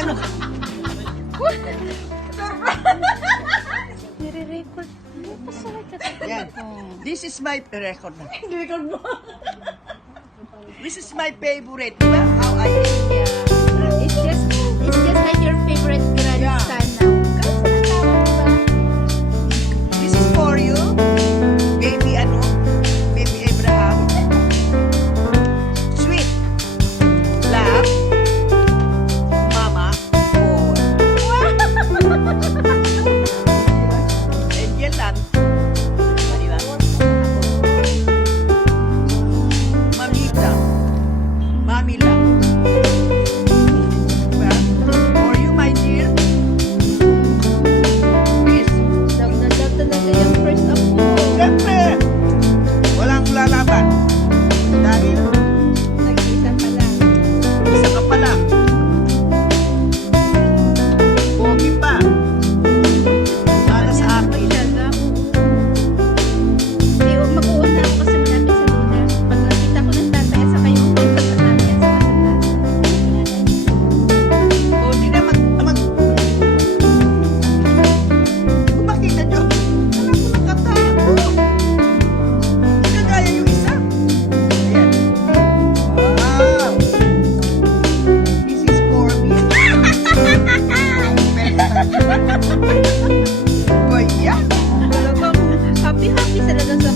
ano? Nire-record. Yan. This is my record na. Record mo. This is my favorite. Diba? How I eat. Yeah. It's just like your favorite grandson now. This is for you. Baby ano? Baby Abraham. Sweet. Love. Mama. Boy. And yan lang. Diba? Mamita. Mami lang. Diba? For you, my dear. Peace. Love na love talaga yung first of all. Siyempre, walang lalaban. Dahil Nag-isa pa lang. isa ka pa lang. Pogi pa. Para sa akin. Masyala. Hindi, huwag mag-uuna ako kasi malapit sa luna. Pag nakita ko ng tatay, sa kayo ko yung pagkatami yan sa tatay. O, di na kung makita nyo, alam ko ng katago. Hindi kagaya yung isa. Ayan. Wow. This is for me. Boy, yeah. Talagang happy-happy sila doon sa